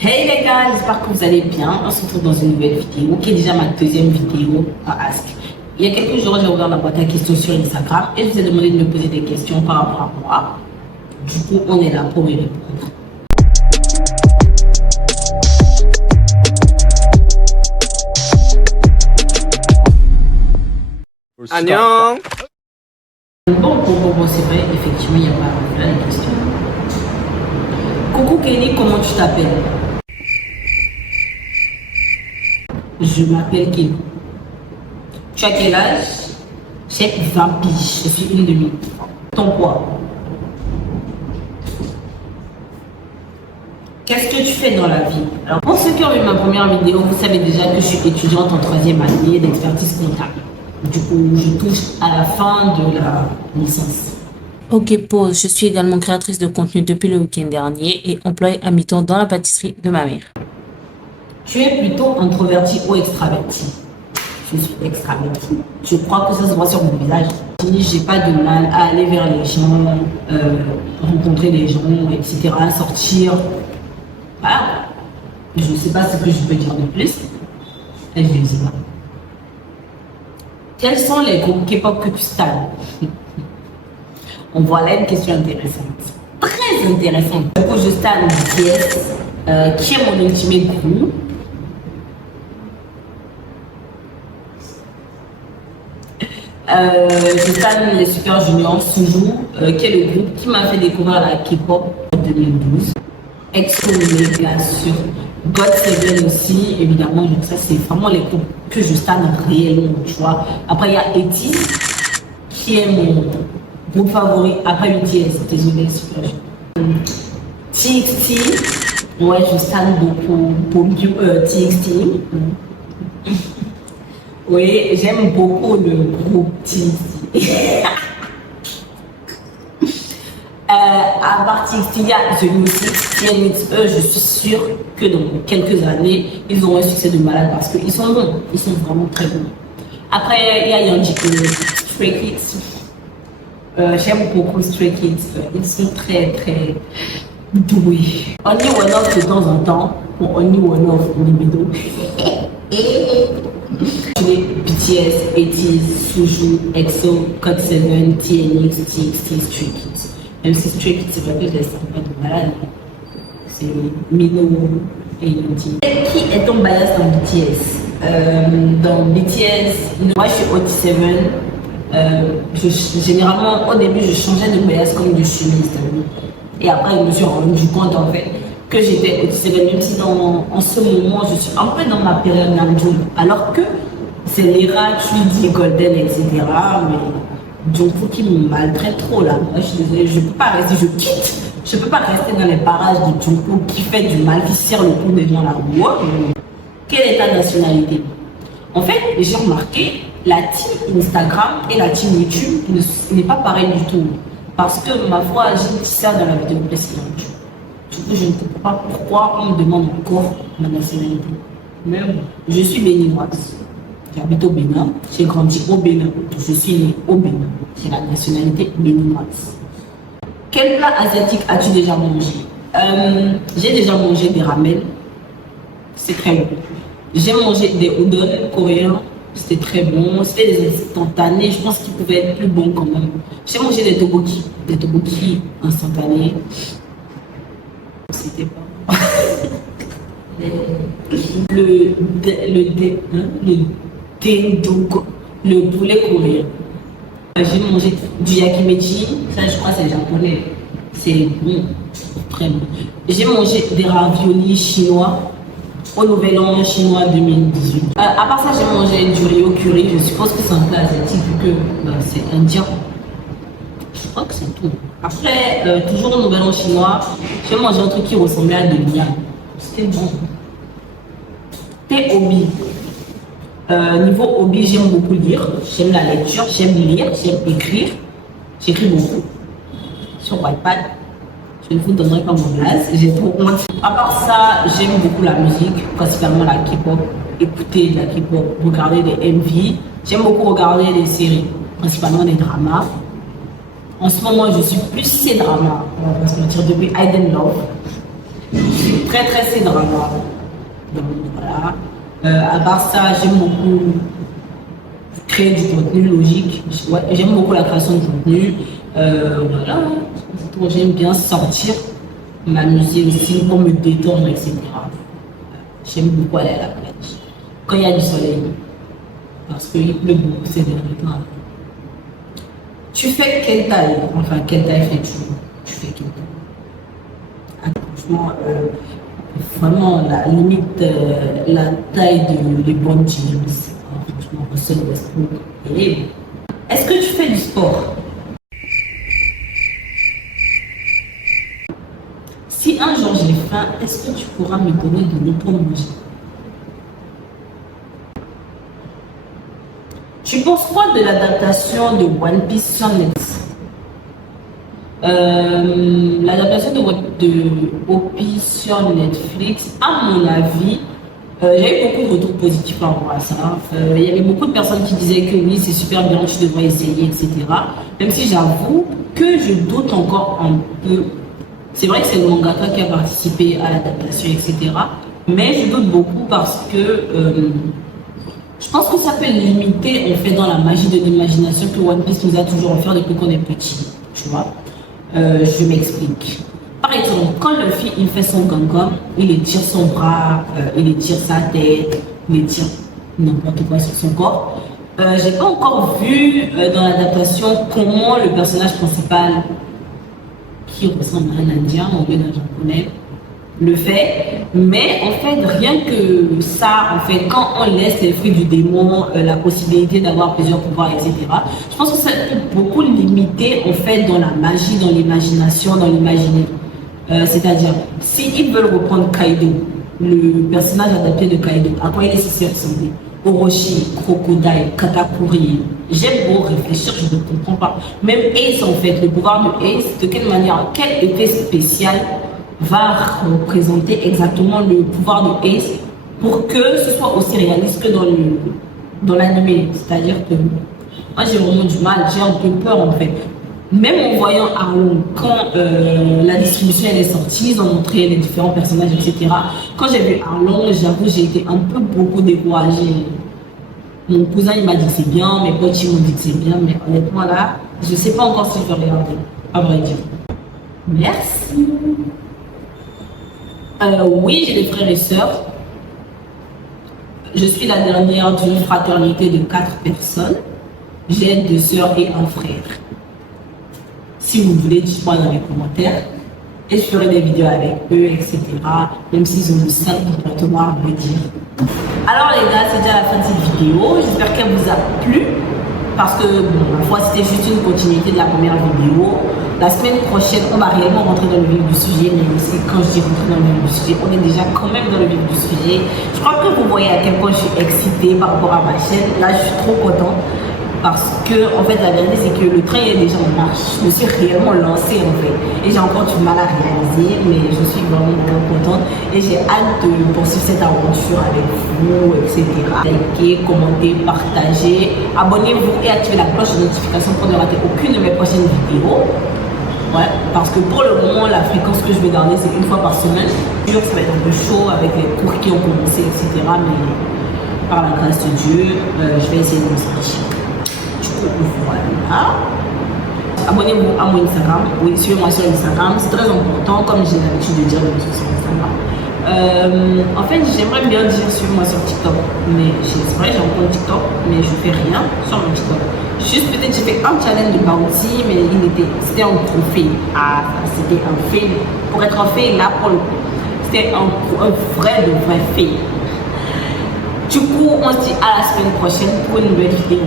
Hey les gars, j'espère que vous allez bien. On se retrouve dans une nouvelle vidéo qui est déjà ma deuxième vidéo à Ask. Il y a quelques jours, j'ai ouvert la boîte à questions sur Instagram et je vous ai demandé de me poser des questions par rapport à moi. Du coup, on est là pour y répondre. Annyeong. Bon, c'est vrai, effectivement, il y a pas plein de questions. Coucou Kenny, comment tu t'appelles? Je m'appelle Kenny. Tu as quel âge? J'ai 20 piges, je suis une demi. Ton poids? Qu'est-ce que tu fais dans la vie? Alors, pour ceux qui ont vu ma première vidéo, vous savez déjà que je suis étudiante en troisième année d'expertise comptable. Du coup, je touche à la fin de la licence. Ok, pause. Je suis également créatrice de contenu depuis le week-end dernier et employée à mi-temps dans la pâtisserie de ma mère. Tu es plutôt introverti ou extraverti? Je suis extraverti. Je crois que ça se voit sur mon visage. J'ai pas de mal à aller vers les gens, rencontrer les gens, etc., sortir. Voilà. Je ne sais pas ce que je peux dire de plus. Et je ne sais pas. Quels sont les groupes K-pop que tu stalles? On voit là une question intéressante. Très intéressante. Du coup, je stalle BTS, qui est mon ultimate groupe. Je stalle les Super Juniors, Suju, qui est le groupe qui m'a fait découvrir la K-pop en 2012. EXO, bien sûr. GOT7 aussi, évidemment. Donc ça, c'est vraiment les groupes que je stalle réellement, tu vois. Après, il y a ETI, qui est mon groupe favori. Après BTS, désolé, Super Junior. TXT, ouais, je stalle beaucoup pour TXT. Oui, j'aime beaucoup le groupe TXT. À part TXT, il y a The New Six. Eux, je suis sûre que dans quelques années, ils auront un succès de malade parce qu'ils sont bons. Ils sont vraiment très bons. Après, il y a Yanji, Stray Kids. J'aime beaucoup Stray Kids. Ils sont très, très doués. Only One Off de temps en temps. Pour Only One Off, libido. BTS, ATEEZ, Suju, EXO, GOT7, TNX, TXT, Stray Kids. Même si Stray Kids, c'est vrai que je les sens pas de malade. C'est Mino et Yanji. Qui est ton bias dans BTS? Dans BTS, moi je suis OT7. Généralement, au début, je changeais de bias comme de chemise. Et après, je me suis rendu compte en fait que j'étais OT7, même si en ce moment, je suis un peu dans ma période Namjoon. Alors que c'est Lera, Tweedy, Golden, etc. Mais Jungkook qui me maltraite trop là. Moi, je suis désolée, je peux pas rester, je quitte. Je peux pas rester dans les parages de Jungkook qui fait du mal, qui serre le coup devant la roue. Quelle est ta nationalité? En fait, j'ai remarqué, la team Instagram et la team YouTube n'est pas pareil du tout. Parce que, ma foi, j'ai dit ça dans la vidéo précédente. Du coup, je ne sais pas pourquoi on me demande encore ma nationalité. Même, je suis béninoise. J'habite au Bénin. J'ai grandi au Bénin. Je suis née au Bénin. J'ai la nationalité béninoise. Quel plat asiatique as-tu déjà mangé? J'ai déjà mangé des ramen. C'est très bon. J'ai mangé des udon coréens. C'était très bon. C'était des instantanés. Je pense qu'ils pouvaient être plus bons quand même. J'ai mangé des tteokbokki instantanés. C'était pas le tendogo, le poulet coréen. J'ai mangé du yakimechi. Ça, je crois, c'est japonais. C'est bon, très bon. J'ai mangé des raviolis chinois au Nouvel An chinois 2018. À part ça, j'ai mangé du riz au curry. Je suppose que c'est un plat asiatique vu que c'est indien. Je crois que c'est tout. Après, toujours au Nouvel An chinois, j'ai mangé un truc qui ressemblait à de l'IA. C'était bon. Tes hobbies. Niveau hobby, j'aime beaucoup lire. J'aime la lecture, j'aime lire, j'aime écrire. J'écris beaucoup sur Wattpad. Je ne vous donnerai pas mon blase, j'ai trop honte. À part ça, j'aime beaucoup la musique, principalement la K-pop. Écouter de la K-pop, regarder des MV. J'aime beaucoup regarder des séries, principalement des dramas. En ce moment, je suis plus ces dramas, on va se mentir, depuis Hidden Love. très C-drama. Donc voilà. À part ça, j'aime beaucoup créer du contenu logique. Ouais, j'aime beaucoup la création de contenu. Voilà. J'aime bien sortir, m'amuser aussi pour me détendre, etc. J'aime beaucoup aller à la plage. Quand il y a du soleil, parce qu'il pleut beaucoup ces derniers temps. Tu fais quelle taille? Enfin, quelle taille fais-tu? Tu fais quelle taille? Franchement, vraiment, la limite, la taille de LeBron James. Franchement, Russell Westbrook. Est-ce que tu fais du sport? Si un jour j'ai faim, est-ce que tu pourras me donner de l'eau pour manger? Tu penses quoi de l'adaptation de One Piece sur Netflix? L'adaptation de One Piece sur Netflix, à mon avis, il y a eu beaucoup de retours positifs par rapport à ça. Il y avait beaucoup de personnes qui disaient que oui, c'est super bien, tu devrais essayer, etc. Même si j'avoue que je doute encore un peu. C'est vrai que c'est le mangaka qui a participé à l'adaptation, etc. Mais je doute beaucoup parce que je pense que ça peut limiter en fait dans la magie de l'imagination que One Piece nous a toujours offert depuis qu'on est petit. Tu vois, je m'explique. Par exemple, quand Luffy il fait son Gangan, il étire son bras, il étire sa tête, il étire n'importe quoi sur son corps. J'ai pas encore vu dans l'adaptation comment le personnage principal, qui ressemble à un Indien ou bien un Japonais, le fait, mais en fait rien que ça, en fait, quand on laisse les fruits du démon la possibilité d'avoir plusieurs pouvoirs, etc., je pense que ça peut beaucoup limiter en fait dans la magie, dans l'imagination, dans l'imaginaire. C'est-à-dire, s'ils veulent reprendre Kaido, le personnage adapté de Kaido, à quoi il est censé ressembler? Orochi, Crocodile, Katakuri. J'aime beau réfléchir, je ne comprends pas. Même Ace, en fait, le pouvoir de Ace, de quelle manière, quel effet spécial va représenter exactement le pouvoir de Ace pour que ce soit aussi réaliste que dans l'anime. C'est-à-dire que moi, j'ai vraiment du mal, j'ai un peu peur, en fait. Même en voyant Arlong, quand la distribution elle est sortie, ils ont montré les différents personnages, etc. Quand j'ai vu Arlong, j'avoue, j'ai été un peu beaucoup découragée. Mon cousin, il m'a dit que c'est bien, mes potes, ils m'ont dit que c'est bien, mais honnêtement, là, je ne sais pas encore si je vais regarder, à vrai dire. Merci. Oui, j'ai des frères et sœurs. Je suis la dernière d'une fraternité de 4 personnes. J'ai 2 sœurs et un frère. Si vous voulez, dites-moi dans les commentaires. Et je ferai des vidéos avec eux, etc. Même s'ils ont de sales comportements à me dire. Alors les gars, c'est déjà la fin de cette vidéo. J'espère qu'elle vous a plu. Parce que, bon, ma foi, c'était juste une continuité de la première vidéo. La semaine prochaine, on va réellement rentrer dans le vif du sujet. Mais aussi, quand je dis rentrer dans le vif du sujet, on est déjà quand même dans le vif du sujet. Je crois que vous voyez à quel point je suis excitée par rapport à ma chaîne. Là, je suis trop contente. Parce que, en fait, la vérité, c'est que le train est déjà en marche. Je me suis réellement lancée, en fait. Et j'ai encore du mal à réaliser, mais je suis vraiment contente. Et j'ai hâte de poursuivre cette aventure avec vous, etc. Likez, commentez, partagez. Abonnez-vous et activez la cloche de notification pour ne rater aucune de mes prochaines vidéos. Ouais, parce que pour le moment, la fréquence que je vais garder, c'est 1 fois par semaine. Ça va être un peu chaud avec les cours qui ont commencé, etc. Mais par la grâce de Dieu, je vais essayer de me sortir. Voilà. Abonnez-vous à mon Instagram. Oui, suivez-moi sur Instagram. C'est très important, comme j'ai l'habitude de dire sur Instagram. En fait, j'aimerais bien dire suivez-moi sur TikTok. Mais c'est vrai, j'ai un compte TikTok, mais je fais rien sur mon TikTok. Juste peut-être j'ai fait un challenge de bounty, mais c'était un gros fail. Ah, c'était un fail. Pour être un fail, là, pour le coup, c'était un vrai fail. Du coup, on se dit à la semaine prochaine pour une nouvelle vidéo.